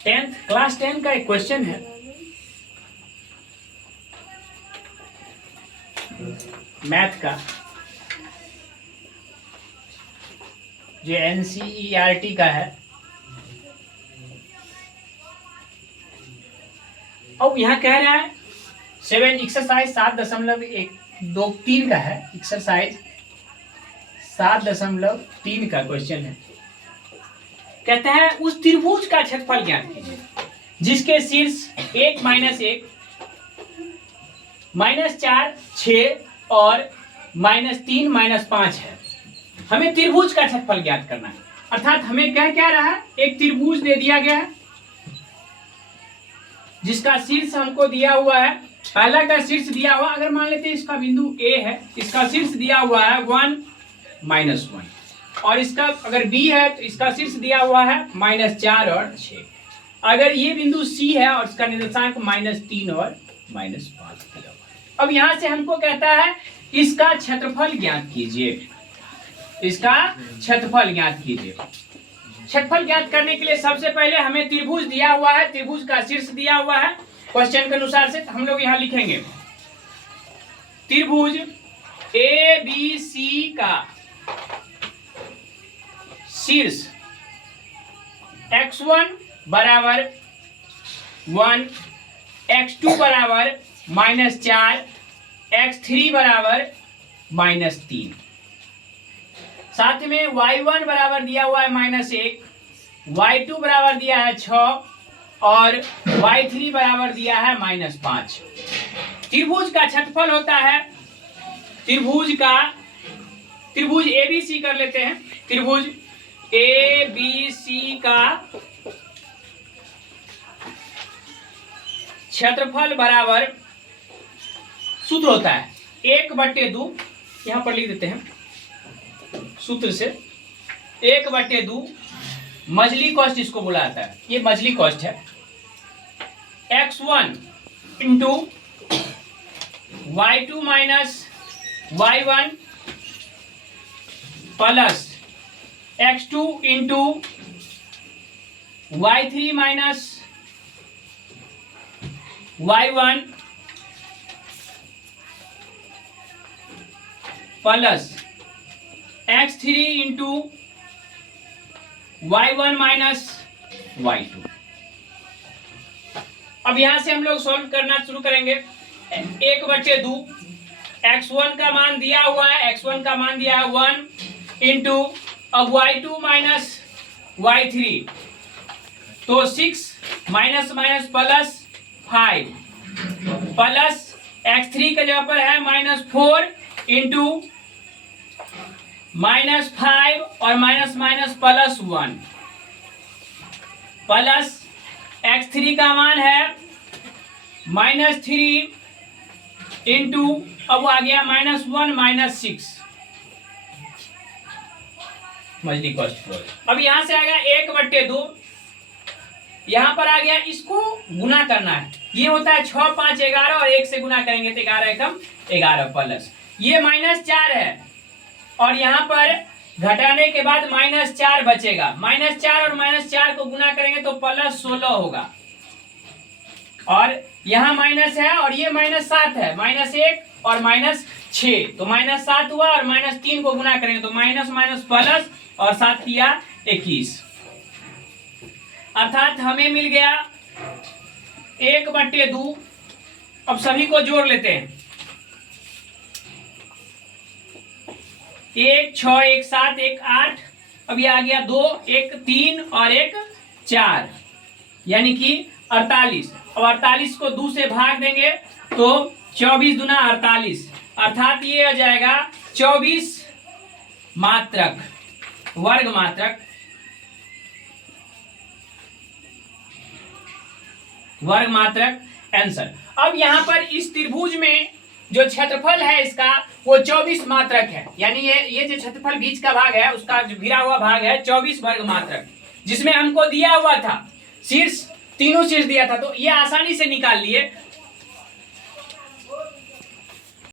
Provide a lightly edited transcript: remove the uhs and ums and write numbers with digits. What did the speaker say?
Class 10 का एक question है। मैथ का जो NCERT का है। अब यहाँ कह रहा है एक्सरसाइज 7.123 का है। एक्सरसाइज 7.3 का क्वेश्चन है। कहता है उस त्रिभुज का क्षेत्रफल ज्ञात कीजिए जिसके शीर्ष 1 -1 -4 6 और -3 -5 है। हमें त्रिभुज का क्षेत्रफल ज्ञात करना है। अर्थात हमें क्या रहा है, एक त्रिभुज दे दिया गया है जिसका शीर्ष हमको दिया हुआ है। पहला का शीर्ष दिया हुआ, अगर मान लेते हैं इसका बिंदु A है, इसका शीर्ष दिया हुआ है 1 -1, और इसका अगर B है तो इसका शीर्ष दिया हुआ है -4 और 6। अगर ये बिंदु C है और इसका निर्देशांक -3 और -5 दिया हुआ है। अब यहां से हमको कहता है इसका क्षेत्रफल ज्ञात कीजिए। इसका क्षेत्रफल ज्ञात कीजिए। क्षेत्रफल ज्ञात करने के लिए सबसे पहले हमें त्रिभुज दिया हुआ है, त्रिभुज का शीर्ष दिया हुआ है क्वेश्चन के अनुसार से। हम लोग यहां लिखेंगे त्रिभुज ABC का शीर्ष x1 बराबर 1, x2 बराबर -4, x3 बराबर -3। साथ में y1 बराबर दिया हुआ है -1, y2 बराबर दिया है 6 और y3 बराबर दिया है -5। त्रिभुज का क्षेत्रफल होता है, त्रिभुज ABC कर लेते हैं। त्रिभुज ABC का क्षेत्रफल बराबर सूत्र होता है 1/2, यहां पर लिख देते हैं सूत्र से 1/2 मजली कॉस्ट इसको बोला जाता है। ये मजली कॉस्ट है। x1 into y2 minus y1 plus x2 into y3 minus y1 plus x3 into y1 minus y2। अब यहां से हम लोग सॉल्व करना शुरू करेंगे। 1/2 x1 का मान दिया हुआ है, x1 का मान दिया है 1 इंटू अब y2 माइनस y3 तो 6 माइनस प्लस 5 प्लस x3 का जगह पर है -4 इंटू -5 और माइनस प्लस 1 प्लस x3 का मान है -3 इंटू अब आ गया -1 -6 मल्टी कॉस्ट। अब यहां से आ गया 1/2, यहां पर आ गया, इसको गुना करना है। ये होता है 6 5 11 और 1 से गुना करेंगे तो 11 एकम 11 प्लस ये -4 है और यहाँ पर घटाने के बाद -4 बचेगा। -4 और -4 को गुना करेंगे तो +16 होगा और यहाँ माइनस है और ये -7 है, -1 और -6 तो -7 हुआ और -3 को गुना करेंगे तो माइनस प्लस और 7 किया 21। अर्थात हमें मिल गया 1/2। अब सभी को जोड़ लेते हैं। 1 6 1 7 1 8, अब ये आ गया 2 1 3 और 1 4 यानी कि 48। अब 48 को 2 से भाग देंगे तो 24 दूना 48, अर्थात ये आ जाएगा 24 मात्रक, वर्ग मात्रक, वर्ग मात्रक आंसर। अब यहाँ पर इस त्रिभुज में जो क्षेत्रफल है इसका वो 24 मात्रक है, यानी ये जो क्षेत्रफल बीच का भाग है उसका जो घिरा हुआ भाग है 24 वर्ग मात्रक, जिसमें हमको दिया हुआ था शीर्ष, तीनों शीर्ष दिया था तो ये आसानी से निकाल लिए।